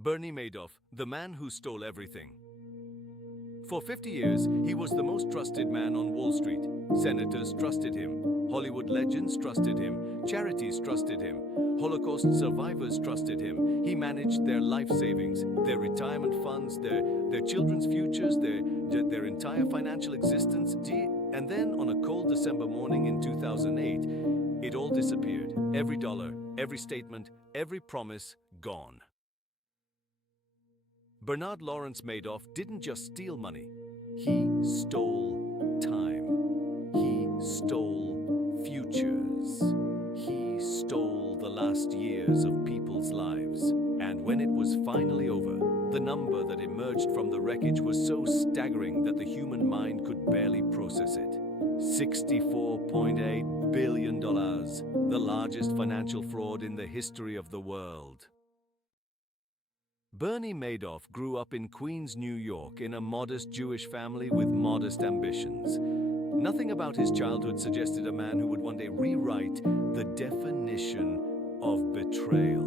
Bernie Madoff, the man who stole everything. For 50 years, he was the most trusted man on Wall Street. Senators trusted him. Hollywood legends trusted him. Charities trusted him. Holocaust survivors trusted him. He managed their life savings, their retirement funds, their children's futures, their entire financial existence. And then on a cold December morning in 2008, it all disappeared. Every dollar, every statement, every promise, gone. Bernard Lawrence Madoff didn't just steal money. He stole time. He stole futures. He stole the last years of people's lives. And when it was finally over, the number that emerged from the wreckage was so staggering that the human mind could barely process it. $64.8 billion, the largest financial fraud in the history of the world. Bernie Madoff grew up in Queens, New York, in a modest Jewish family with modest ambitions. Nothing about his childhood suggested a man who would one day rewrite the definition of betrayal.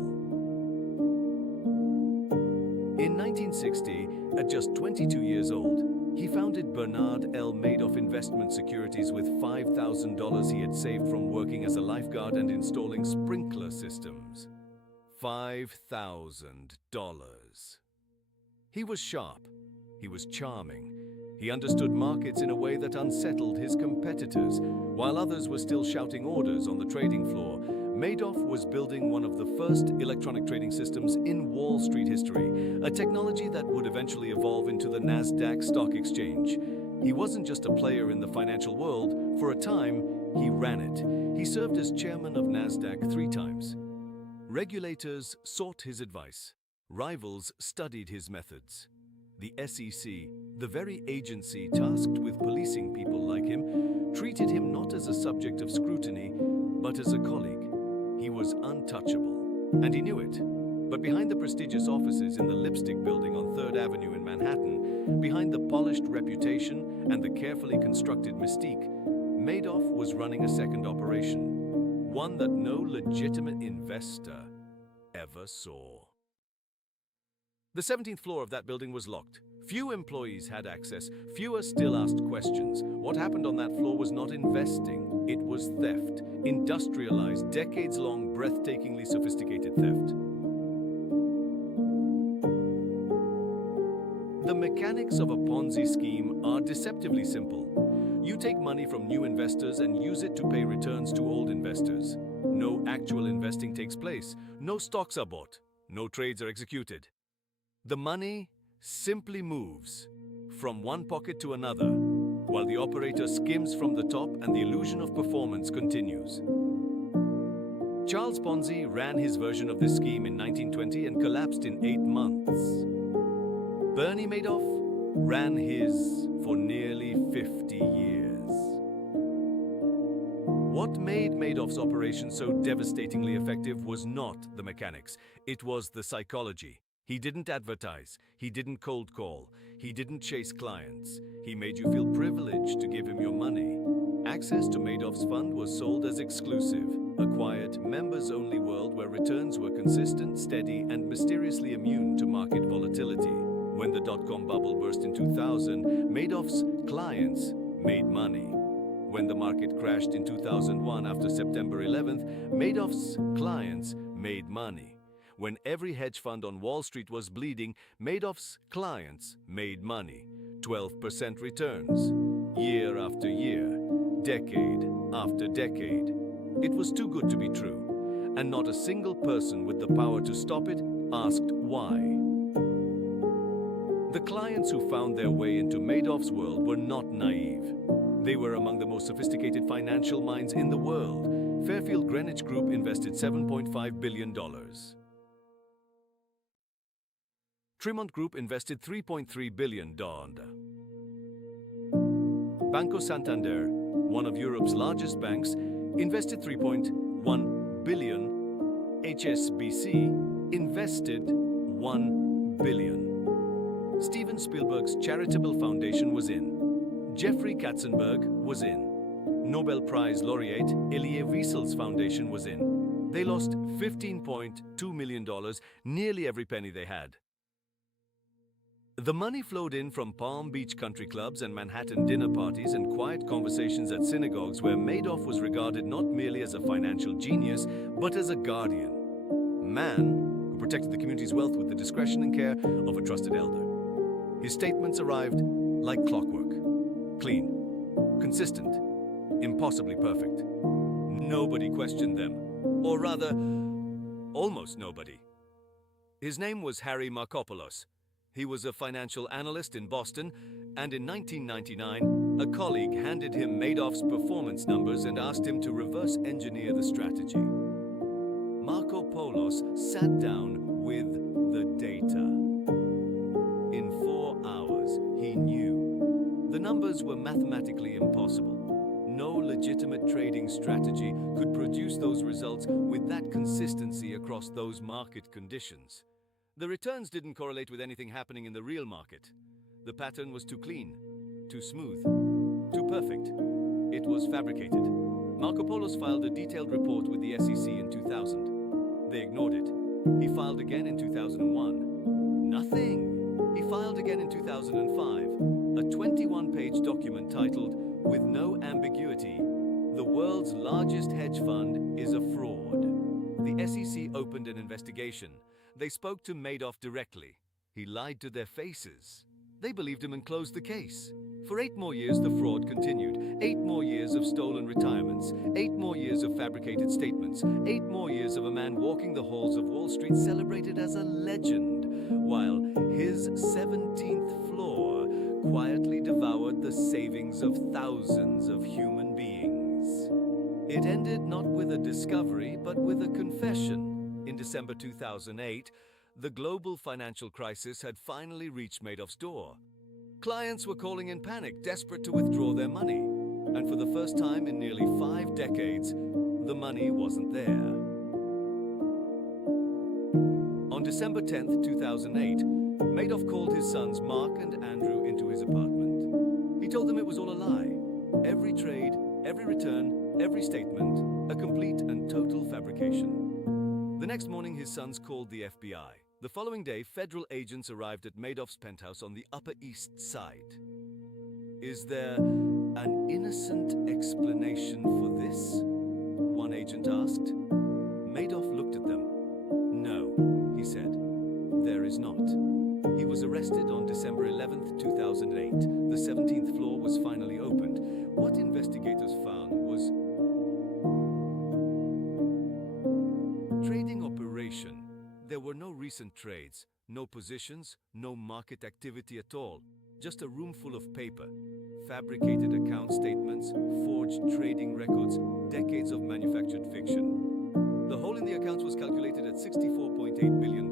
In 1960, at just 22 years old, he founded Bernard L. Madoff Investment Securities with $5,000 he had saved from working as a lifeguard and installing sprinkler systems. $5,000. He was sharp. He was charming. He understood markets in a way that unsettled his competitors. While others were still shouting orders on the trading floor, Madoff was building one of the first electronic trading systems in Wall Street history, a technology that would eventually evolve into the Nasdaq Stock Exchange. He wasn't just a player in the financial world. For a time, he ran it. He served as chairman of Nasdaq 3 times. Regulators sought his advice. Rivals studied his methods. The SEC, the very agency tasked with policing people like him, treated him not as a subject of scrutiny, but as a colleague. He was untouchable, and he knew it. But behind the prestigious offices in the Lipstick Building on 3rd Avenue in Manhattan, behind the polished reputation and the carefully constructed mystique, Madoff was running a second operation. One that no legitimate investor ever saw. The 17th floor of that building was locked. Few employees had access. Fewer still asked questions. What happened on that floor was not investing. It was theft. Industrialized, decades-long, breathtakingly sophisticated theft. The mechanics of a Ponzi scheme are deceptively simple. You take money from new investors and use it to pay returns to old investors. No actual investing takes place. No stocks are bought. No trades are executed. The money simply moves from one pocket to another, while the operator skims from the top and the illusion of performance continues. Charles Ponzi ran his version of this scheme in 1920 and collapsed in 8 months. Bernie Madoff ran his for nearly 50 years. What made Madoff's operation so devastatingly effective was not the mechanics. It was the psychology. He didn't advertise. He didn't cold call. He didn't chase clients. He made you feel privileged to give him your money. Access to Madoff's fund was sold as exclusive, a quiet, members-only world where returns were consistent, steady, and mysteriously immune to market volatility. When the dot-com bubble burst in 2000, Madoff's clients made money. When the market crashed in 2001 after September 11th, Madoff's clients made money. When every hedge fund on Wall Street was bleeding, Madoff's clients made money. 12% returns, year after year, decade after decade. It was too good to be true, and not a single person with the power to stop it asked why. The clients who found their way into Madoff's world were not naive. They were among the most sophisticated financial minds in the world. Fairfield Greenwich Group invested $7.5 billion. Tremont Group invested $3.3 billion. Banco Santander, one of Europe's largest banks, invested $3.1 billion. HSBC invested $1 billion. Steven Spielberg's charitable foundation was in. Jeffrey Katzenberg was in. Nobel Prize laureate Elie Wiesel's foundation was in. They lost $15.2 million, nearly every penny they had. The money flowed in from Palm Beach country clubs and Manhattan dinner parties and quiet conversations at synagogues where Madoff was regarded not merely as a financial genius, but as a guardian. Man who protected the community's wealth with the discretion and care of a trusted elder. His statements arrived like clockwork. Clean, consistent, impossibly perfect. Nobody questioned them. Or rather, almost nobody. His name was Harry Markopoulos. He was a financial analyst in Boston, and in 1999, a colleague handed him Madoff's performance numbers and asked him to reverse engineer the strategy. Markopoulos sat down with the data. In 4 hours, he knew. The numbers were mathematically impossible. No legitimate trading strategy could produce those results with that consistency across those market conditions. The returns didn't correlate with anything happening in the real market. The pattern was too clean, too smooth, too perfect. It was fabricated. Markopoulos filed a detailed report with the SEC in 2000. They ignored it. He filed again in 2001. Nothing. He filed again in 2005. A 21-page document titled, "With no ambiguity, the world's largest hedge fund is a fraud." The SEC opened an investigation. They spoke to Madoff directly. He lied to their faces. They believed him and closed the case. For 8 more years, the fraud continued. 8 more years of stolen retirements. 8 more years of fabricated statements. 8 more years of a man walking the halls of Wall Street celebrated as a legend, while his 17th floor quietly devoured the savings of thousands of human beings. It ended not with a discovery, but with a confession. In December 2008, the global financial crisis had finally reached Madoff's door. Clients were calling in panic, desperate to withdraw their money. And for the first time in nearly 5 decades, the money wasn't there. On December 10th, 2008, Madoff called his sons Mark and Andrew into his apartment. He told them it was all a lie. Every trade, every return, every statement, a complete and total fabrication. The next morning, his sons called the FBI. The following day, federal agents arrived at Madoff's penthouse on the Upper East Side. "Is there an innocent explanation for this?" one agent asked. Madoff looked at them. "No," he said, "there is not." He was arrested on December 11th, 2008. The 17th floor was finally opened. What investigators found was trading operation. There were no recent trades, no positions, no market activity at all. Just a room full of paper, fabricated account statements, forged trading records, decades of manufactured fiction. The hole in the accounts was calculated at $64.8 billion.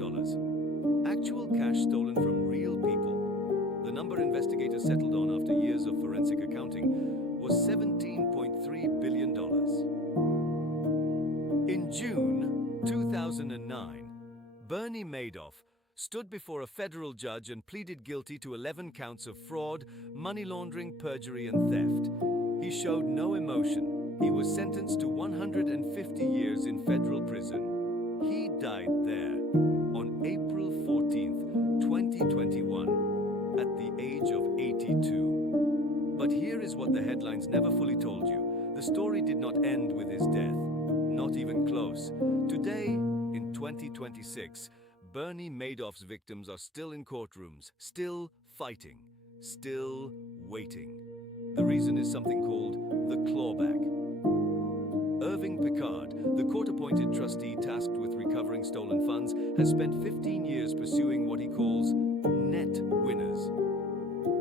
Actual cash stolen from real people. The number investigators settled on after years of forensic accounting was $17.3 billion. In June 2009, Bernie Madoff stood before a federal judge and pleaded guilty to 11 counts of fraud, money laundering, perjury, and theft. He showed no emotion. He was sentenced to 150 years in federal prison. He died there on April 14th, 2021, at the age of 82. But here is what the headlines never fully told you. The story did not end with his death. Not even close. Today, in 2026, Bernie Madoff's victims are still in courtrooms, still fighting, still waiting. The reason is something called the clawback. Irving Picard, the court-appointed trustee tasked with recovering stolen funds, has spent 15 years pursuing what he calls net winners.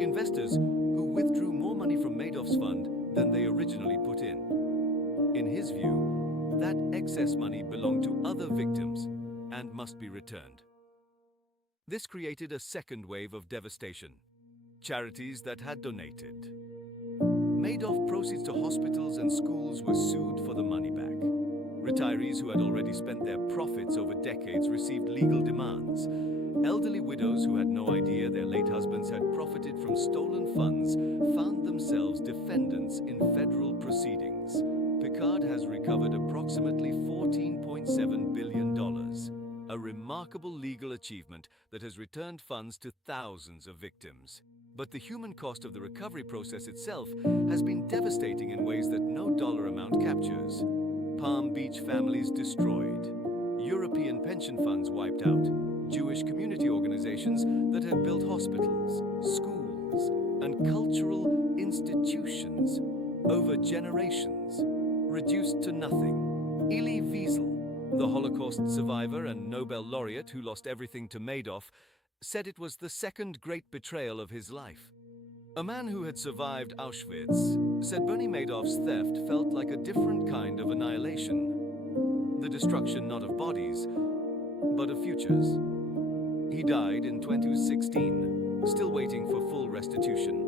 Investors who withdrew more money from Madoff's fund than they originally put in. In his view, that excess money belonged to other victims and must be returned. This created a second wave of devastation. Charities that had donated. Madoff proceeds to hospitals and schools were sued for the money back. Retirees who had already spent their profits over decades received legal demands. Elderly widows who had no idea their late husbands had profited from stolen funds found themselves defendants in federal proceedings. Picard has recovered approximately $14.7 billion, a remarkable legal achievement that has returned funds to thousands of victims. But the human cost of the recovery process itself has been devastating in ways that no dollar amount captures. Palm Beach families destroyed, European pension funds wiped out, Jewish community organizations that had built hospitals, schools, and cultural institutions over generations reduced to nothing. Elie Wiesel, the Holocaust survivor and Nobel laureate who lost everything to Madoff, said it was the second great betrayal of his life. A man who had survived Auschwitz said Bernie Madoff's theft felt like a different kind of annihilation. The destruction not of bodies, but of futures. He died in 2016, still waiting for full restitution.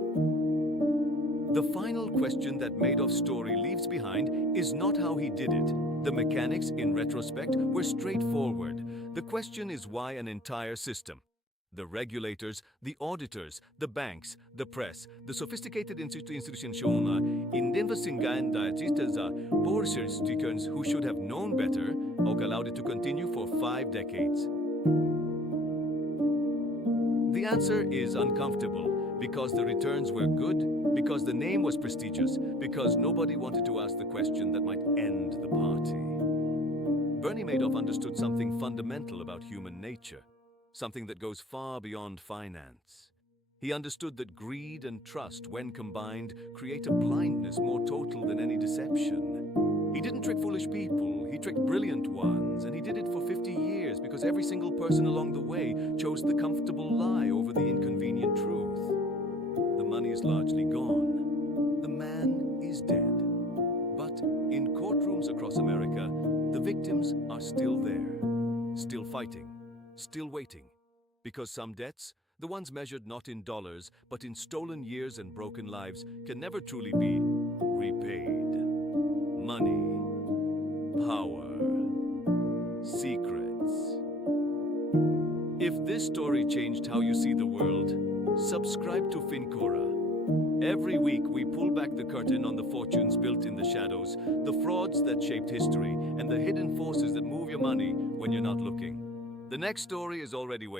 The final question that Madoff's story leaves behind is not how he did it. The mechanics, in retrospect, were straightforward. The question is why an entire system, the regulators, the auditors, the banks, the press, the sophisticated institutions in investigating politicians who should have known better, allowed it to continue for 5 decades. The answer is uncomfortable, because the returns were good, because the name was prestigious, because nobody wanted to ask the question that might end the party. Bernie Madoff understood something fundamental about human nature. Something that goes far beyond finance. He understood that greed and trust, when combined, create a blindness more total than any deception. He didn't trick foolish people, he tricked brilliant ones, and he did it for 50 years because every single person along the way chose the comfortable lie over the inconvenient truth. The money is largely gone. The man is dead. But in courtrooms across America, the victims are still there, still fighting. Still waiting, because some debts, the ones measured not in dollars, but in stolen years and broken lives, can never truly be repaid. Money, power, secrets. If this story changed how you see the world, subscribe to Finqora. Every week we pull back the curtain on the fortunes built in the shadows, the frauds that shaped history, and the hidden forces that move your money when you're not looking. The next story is already waiting.